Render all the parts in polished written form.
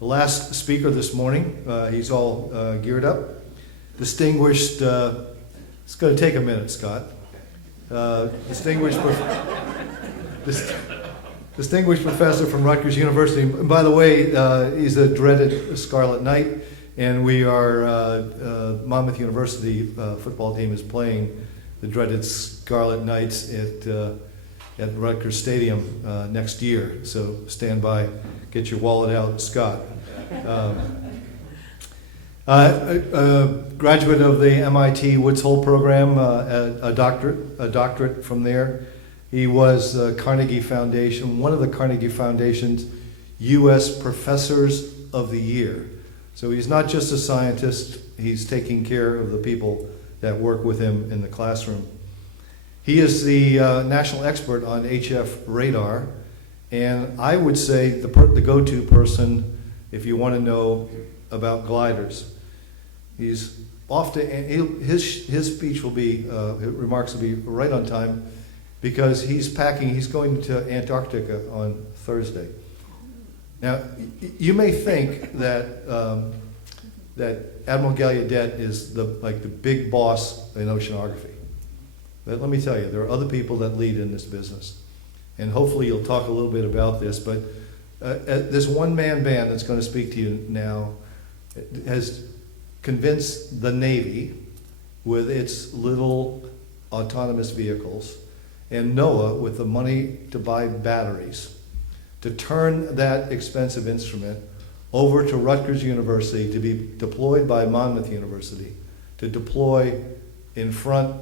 The last speaker this morning, he's all geared up. Distinguished, it's going to take a minute, Scott. Distinguished professor from Rutgers University. And by the way, he's a dreaded Scarlet Knight, and we are, Monmouth University football team is playing the dreaded Scarlet Knights at Rutgers Stadium next year. So stand by, get your wallet out, Scott. Graduate of the MIT Woods Hole program, a doctorate from there. He was Carnegie Foundation, one of the Carnegie Foundation's U.S. Professors of the Year. So he's not just a scientist, he's taking care of the people that work with him in the classroom. He is the national expert on HF radar, and I would say the go-to person if you want to know about gliders. He's off to, his speech will be, remarks will be right on time, because he's going to Antarctica on Thursday. Now, you may think that that Admiral Gallaudet is the big boss in oceanography. But let me tell you, there are other people that lead in this business. And hopefully you'll talk a little bit about this, but this one-man band that's going to speak to you now has convinced the Navy with its little autonomous vehicles and NOAA with the money to buy batteries to turn that expensive instrument over to Rutgers University to be deployed by Monmouth University to deploy in front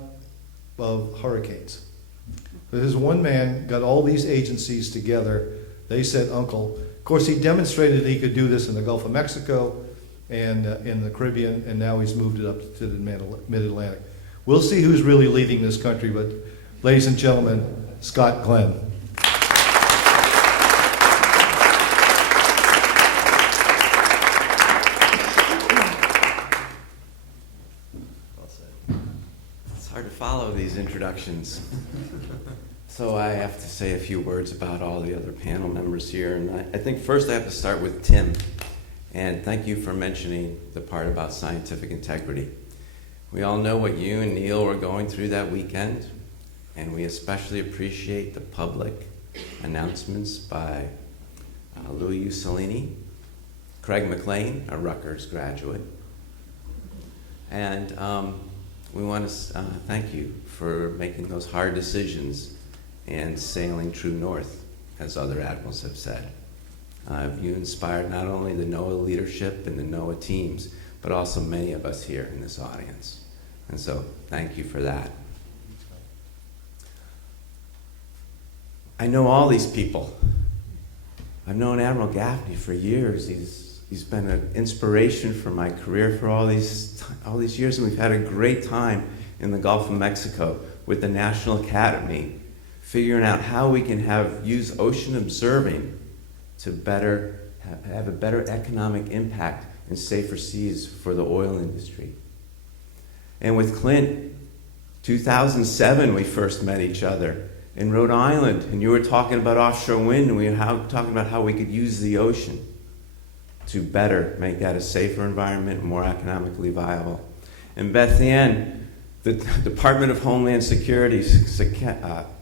of hurricanes. This one man got all these agencies together. They said, "Uncle." Of course, he demonstrated he could do this in the Gulf of Mexico and in the Caribbean, and now he's moved it up to the Mid-Atlantic. We'll see who's really leading this country, but ladies and gentlemen, Scott Glenn. It's hard to follow these introductions. So I have to say a few words about all the other panel members here. And I think first I have to start with Tim. And thank you for mentioning the part about scientific integrity. We all know what you and Neil were going through that weekend, and we especially appreciate the public announcements by Louis Ussolini, Craig McLean, a Rutgers graduate, and we want to thank you for making those hard decisions and sailing true north, as other admirals have said. You inspired not only the NOAA leadership and the NOAA teams, but also many of us here in this audience. And so, thank you for that. I know all these people. I've known Admiral Gaffney for years. He's been an inspiration for my career for all these years, and we've had a great time in the Gulf of Mexico with the National Academy, figuring out how we can use ocean observing to have a better economic impact and safer seas for the oil industry. And with Clint, 2007 we first met each other in Rhode Island, and you were talking about offshore wind, and we were talking about how we could use the ocean to better make that a safer environment, more economically viable. And Beth Ann, the Department of Homeland Security's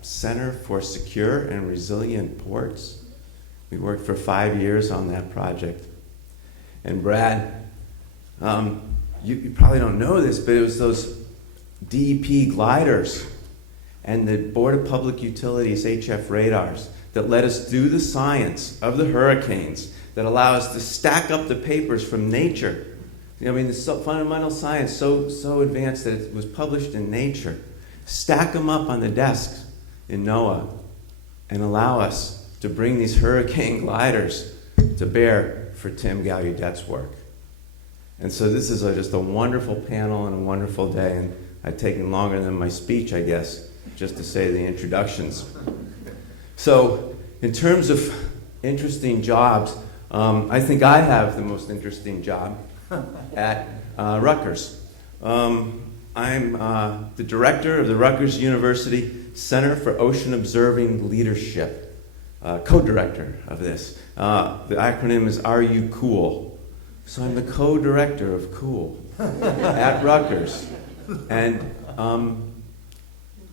Center for Secure and Resilient Ports. We worked for 5 years on that project. And Brad, you probably don't know this, but it was those DEP gliders and the Board of Public Utilities HF radars that let us do the science of the hurricanes, that allow us to stack up the papers from Nature. I mean, the fundamental science so advanced that it was published in Nature. Stack them up on the desks in NOAA and allow us to bring these hurricane gliders to bear for Tim Gallaudet's work. And so this is just a wonderful panel and a wonderful day, and I've taken longer than my speech, I guess, just to say the introductions. So in terms of interesting jobs, I think I have the most interesting job at Rutgers. I'm the director of the Rutgers University Center for Ocean Observing Leadership, co-director of this. The acronym is Are You Cool? So I'm the co-director of Cool at Rutgers. And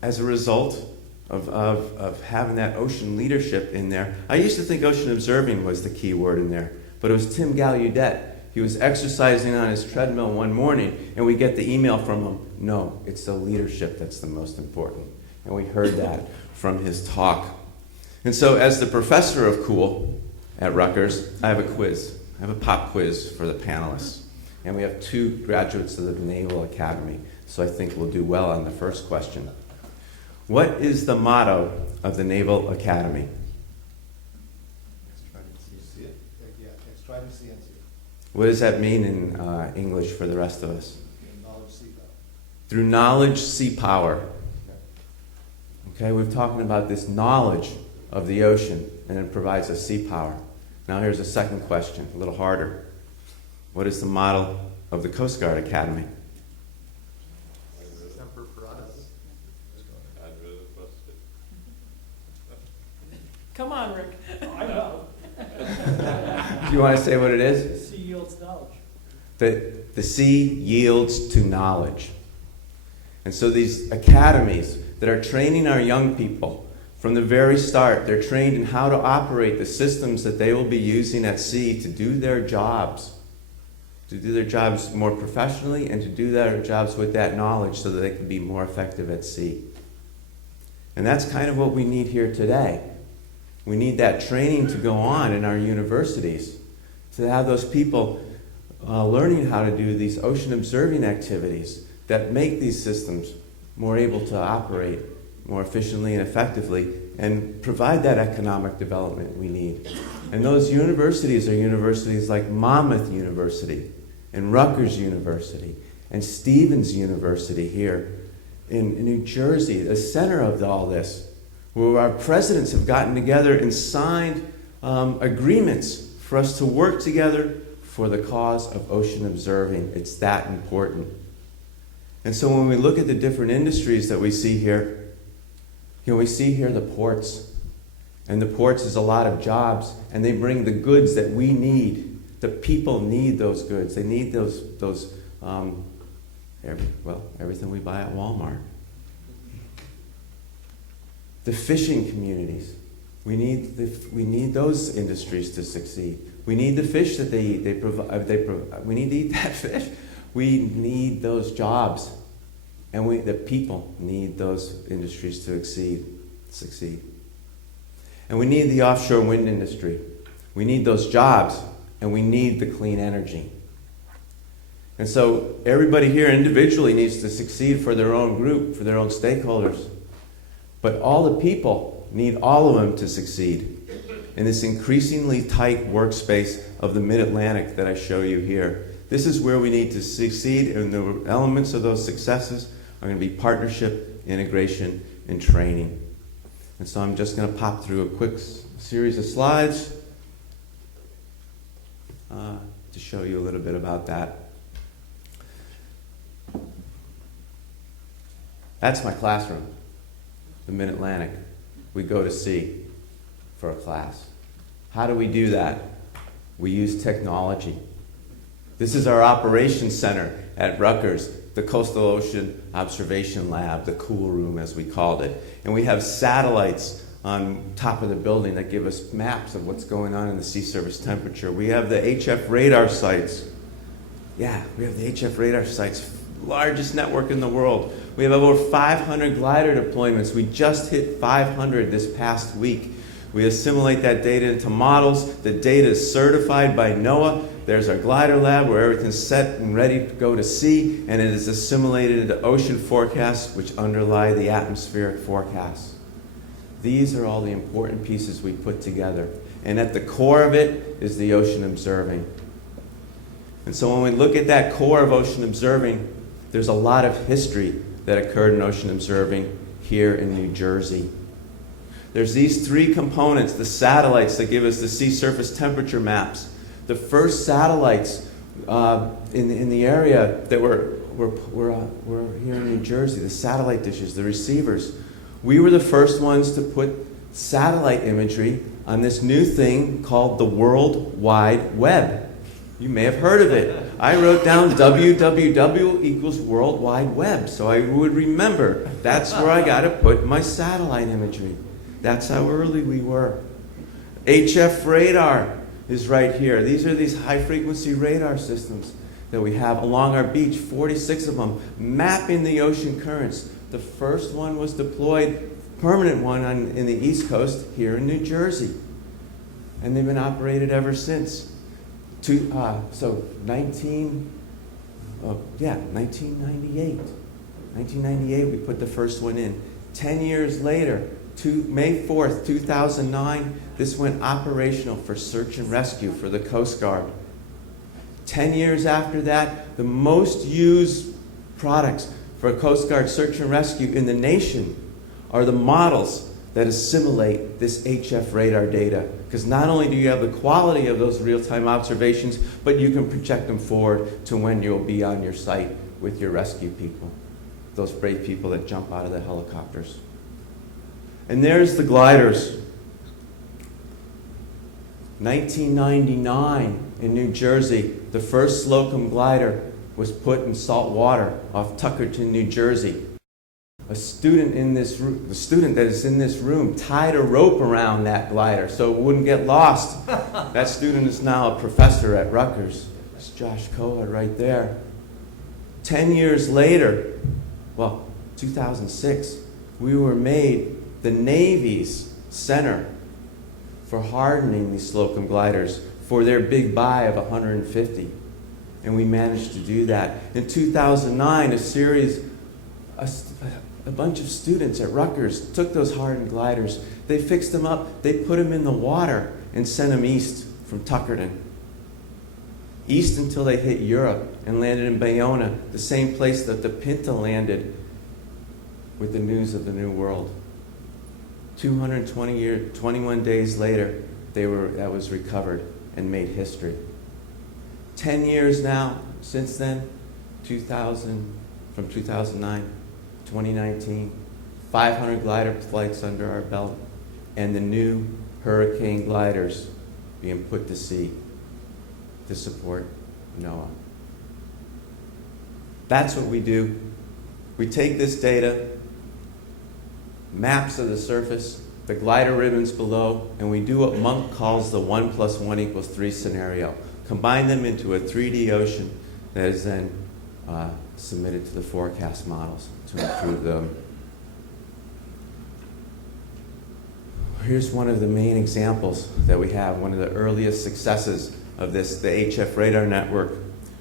as a result of having that ocean leadership in there, I used to think ocean observing was the key word in there, but it was Tim Gallaudet. He was exercising on his treadmill one morning, and we get the email from him, no, it's the leadership that's the most important. And we heard that from his talk. And so as the professor of Cool at Rutgers, I have a quiz. I have a pop quiz for the panelists. And we have 2 graduates of the Naval Academy, so I think we'll do well on the first question. What is the motto of the Naval Academy? What does that mean in English for the rest of us? Through knowledge, see power. Okay, we're talking about this knowledge of the ocean, and it provides us sea power. Now here's a second question, a little harder. What is the motto of the Coast Guard Academy? Come on, Rick. I know. Do you want to say what it is? Sea yields knowledge. The sea yields to knowledge. And so these academies that are training our young people from the very start, they're trained in how to operate the systems that they will be using at sea to do their jobs more professionally, and to do their jobs with that knowledge so that they can be more effective at sea. And that's kind of what we need here today. We need that training to go on in our universities, to have those people learning how to do these ocean observing activities that make these systems more able to operate more efficiently and effectively and provide that economic development we need. And those universities are universities like Monmouth University and Rutgers University and Stevens University here in New Jersey, the center of all this, where our presidents have gotten together and signed agreements for us to work together for the cause of ocean observing. It's that important. And so when we look at the different industries that we see here, we see here the ports. And the ports is a lot of jobs, and they bring the goods that we need. The people need those goods. They need everything we buy at Walmart. The fishing communities. We need those industries to succeed. We need the fish that they eat. We need to eat that fish. We need those jobs. And the people need those industries to succeed. And we need the offshore wind industry. We need those jobs, and we need the clean energy. And so everybody here individually needs to succeed for their own group, for their own stakeholders. But all the people need all of them to succeed in this increasingly tight workspace of the Mid-Atlantic that I show you here. This is where we need to succeed, and the elements of those successes are going to be partnership, integration, and training. And so I'm just going to pop through a quick series of slides to show you a little bit about that. That's my classroom, the Mid-Atlantic. We go to sea for a class. How do we do that? We use technology. This is our operations center at Rutgers, the Coastal Ocean Observation Lab, the cool room as we called it. And we have satellites on top of the building that give us maps of what's going on in the sea surface temperature. We have the HF radar sites. Yeah, we have the HF radar sites, largest network in the world. We have over 500 glider deployments. We just hit 500 this past week. We assimilate that data into models. The data is certified by NOAA. There's our glider lab where everything's set and ready to go to sea, and it is assimilated into ocean forecasts which underlie the atmospheric forecasts. These are all the important pieces we put together. And at the core of it is the ocean observing. And so when we look at that core of ocean observing, there's a lot of history that occurred in ocean observing here in New Jersey. There's these 3 components, the satellites that give us the sea surface temperature maps. The first satellites in the area that were here in New Jersey, the satellite dishes, the receivers. We were the first ones to put satellite imagery on this new thing called the World Wide Web. You may have heard of it. I wrote down www equals World Wide Web, so I would remember that's where I got to put my satellite imagery. That's how early we were. HF radar is right here. These are these high-frequency radar systems that we have along our beach, 46 of them, mapping the ocean currents. The first one was deployed, permanent one in the East Coast here in New Jersey. And they've been operated ever since. 1998. 1998, we put the first one in. 10 years later, May 4th, 2009, this went operational for search and rescue for the Coast Guard. 10 years after that, the most used products for Coast Guard search and rescue in the nation are the models that assimilate this HF radar data. Because not only do you have the quality of those real-time observations, but you can project them forward to when you'll be on your site with your rescue people, those brave people that jump out of the helicopters. And there's the gliders. 1999 in New Jersey, the first Slocum glider was put in salt water off Tuckerton, New Jersey. A student in this room, the student that is in this room, tied a rope around that glider so it wouldn't get lost. That student is now a professor at Rutgers. It's Josh Koa right there. 10 years later, 2006, we were made the Navy's center for hardening these Slocum gliders for their big buy of 150. And we managed to do that. In 2009, a bunch of students at Rutgers took those hardened gliders, they fixed them up, they put them in the water and sent them east from Tuckerton. East until they hit Europe and landed in Bayona, the same place that the Pinta landed with the news of the New World. 21 days later, that was recovered and made history. 10 years now, since then, from 2009, 2019, 500 glider flights under our belt, and the new Hurricane gliders being put to sea to support NOAA. That's what we do. We take this data, maps of the surface, the glider ribbons below, and we do what Monk calls the 1 + 1 = 3 scenario. Combine them into a 3D ocean that is then submitted to the forecast models to improve them. Here's one of the main examples that we have, one of the earliest successes of this, the HF radar network.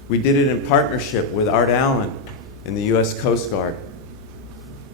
We did it in partnership with Art Allen in the US Coast Guard.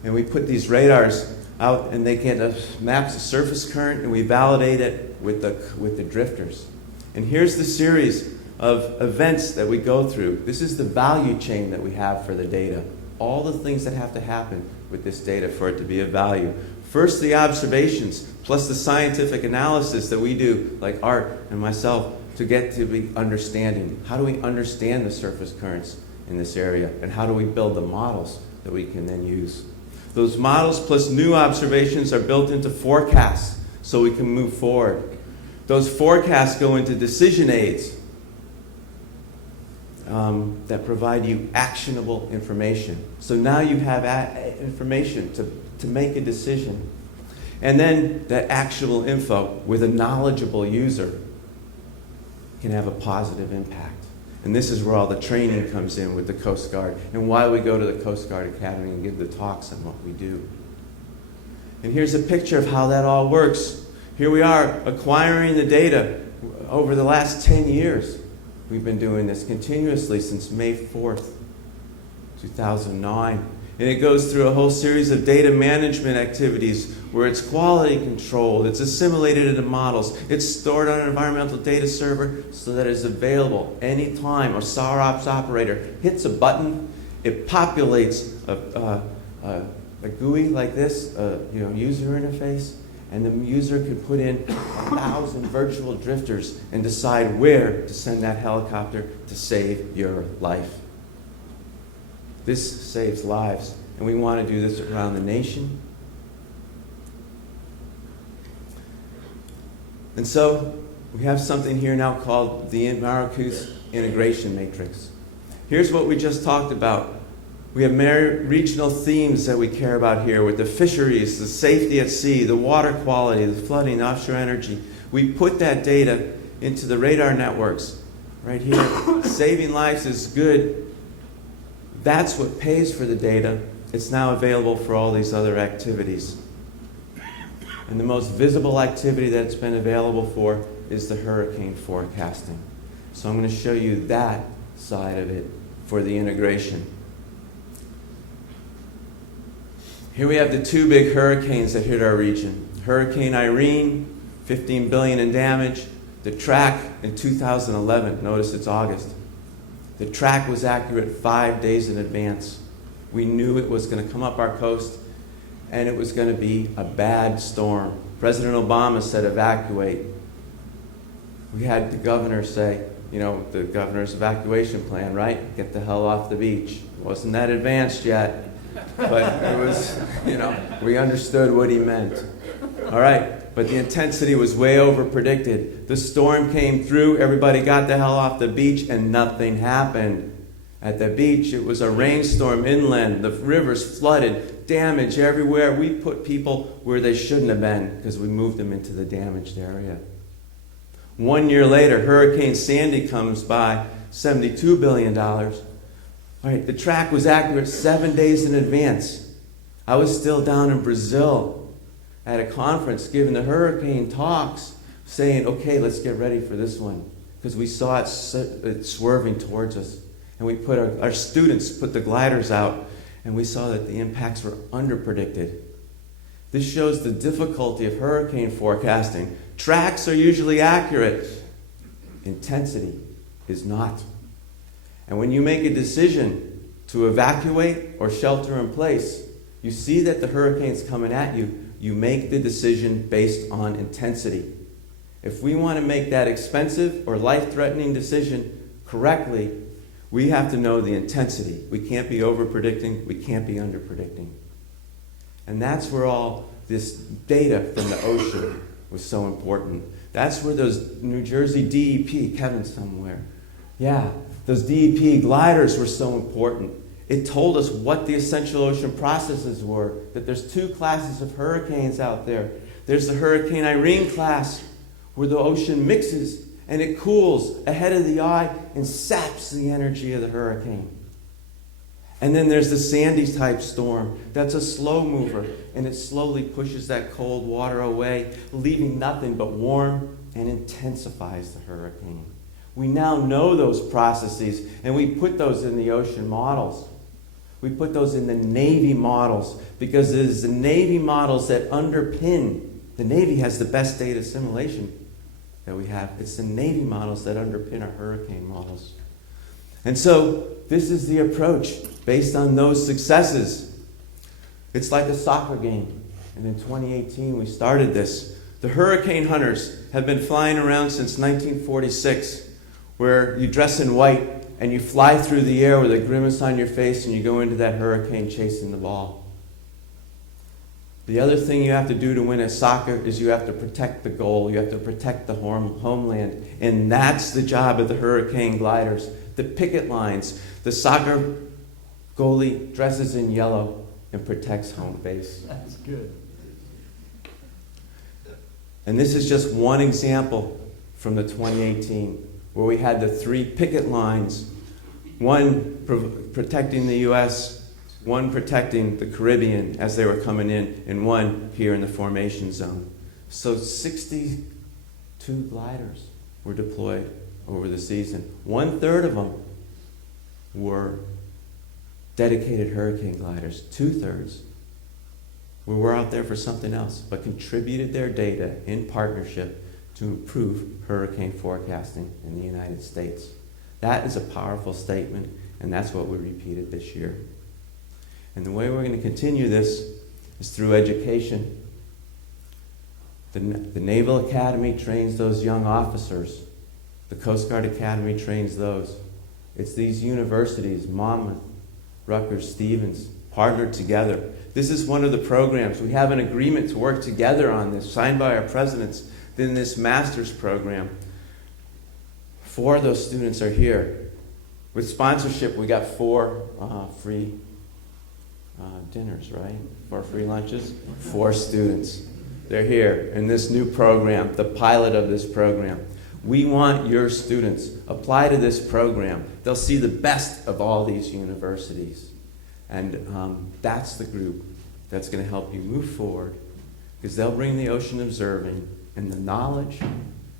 And we put these radars out and they get maps of surface current and we validate it with the drifters. And here's the series of events that we go through. This is the value chain that we have for the data. All the things that have to happen with this data for it to be of value. First, the observations, plus the scientific analysis that we do, like Art and myself, to get to be understanding. How do we understand the surface currents in this area? And how do we build the models that we can then use? Those models plus new observations are built into forecasts so we can move forward. Those forecasts go into decision aids that provide you actionable information. So now you have information to make a decision. And then that actionable info with a knowledgeable user can have a positive impact. And this is where all the training comes in with the Coast Guard and why we go to the Coast Guard Academy and give the talks on what we do. And here's a picture of how that all works. Here we are acquiring the data over the last 10 years. We've been doing this continuously since May 4th, 2009. And it goes through a whole series of data management activities where it's quality controlled, it's assimilated into models, it's stored on an environmental data server so that it's available anytime a SAR ops operator hits a button, it populates a GUI like this, user interface, and the user can put in 1,000 virtual drifters and decide where to send that helicopter to save your life. This saves lives, and we want to do this around the nation. And so we have something here now called the Maracus Integration Matrix. Here's what we just talked about. We have regional themes that we care about here with the fisheries, the safety at sea, the water quality, the flooding, offshore energy. We put that data into the radar networks right here. Saving lives is good. That's what pays for the data. It's now available for all these other activities. And the most visible activity that it's been available for is the hurricane forecasting. So I'm going to show you that side of it for the integration. Here we have the two big hurricanes that hit our region. Hurricane Irene, 15 billion in damage. The track in 2011, notice it's August. The track was accurate 5 days in advance. We knew it was going to come up our coast and it was going to be a bad storm. President Obama said evacuate. We had the governor say, the governor's evacuation plan, right? Get the hell off the beach. It wasn't that advanced yet. But it was, we understood what he meant. All right, but the intensity was way over predicted. The storm came through, everybody got the hell off the beach, and nothing happened. At the beach, it was a rainstorm inland, the rivers flooded, damage everywhere. We put people where they shouldn't have been because we moved them into the damaged area. 1 year later, Hurricane Sandy comes by, $72 billion. All right, the track was accurate 7 days in advance. I was still down in Brazil at a conference giving the hurricane talks, saying, okay, let's get ready for this one. Because we saw it swerving towards us. And we put our students put the gliders out, and we saw that the impacts were underpredicted. This shows the difficulty of hurricane forecasting. Tracks are usually accurate. Intensity is not. And when you make a decision to evacuate or shelter in place, you see that the hurricane's coming at you, you make the decision based on intensity. If we want to make that expensive or life-threatening decision correctly, we have to know the intensity. We can't be over-predicting, we can't be under-predicting. And that's where all this data from the ocean was so important. That's where those New Jersey DEP, Kevin somewhere, those DEP gliders were so important. It told us what the essential ocean processes were, that there's two classes of hurricanes out there. There's the Hurricane Irene class, where the ocean mixes and it cools ahead of the eye and saps the energy of the hurricane. And then there's the Sandy type storm. That's a slow mover, and it slowly pushes that cold water away, leaving nothing but warm and intensifies the hurricane. We now know those processes, and we put those in the ocean models. We put those in the Navy models, because it is the Navy models that underpin. The Navy has the best data assimilation that we have. It's the Navy models that underpin our hurricane models. And so this is the approach based on those successes. It's like a soccer game. And in 2018, we started this. The hurricane hunters have been flying around since 1946, where you dress in white and you fly through the air with a grimace on your face and you go into that hurricane chasing the ball. The other thing you have to do to win at soccer is you have to protect the goal. You have to protect the homeland. And that's the job of the hurricane gliders. The picket lines. The soccer goalie dresses in yellow and protects home base. That's good. And this is just one example from the 2018, where we had the three picket lines, one protecting the U.S., one protecting the Caribbean as they were coming in, and one here in the formation zone. So 62 gliders were deployed over the season. 1/3 of them were dedicated hurricane gliders. 2/3 were out there for something else, but contributed their data in partnership to improve hurricane forecasting in the United States. That is a powerful statement, and that's what we repeated this year. And the way we're going to continue this is through education. The Naval Academy trains those young officers. The Coast Guard Academy trains those. It's these universities, Monmouth, Rutgers, Stevens, partnered together. This is one of the programs. We have an agreement to work together on this, signed by our presidents, Then this master's program, 4 of those students are here. With sponsorship, we got 4 free dinners, right? 4 free lunches. 4 students. They're here in this new program, the pilot of this program. We want your students. Apply to this program. They'll see the best of all these universities. And that's the group that's going to help you move forward, because they'll bring the ocean observing and the knowledge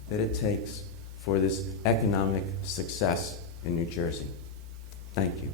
that it takes for this economic success in New Jersey. Thank you.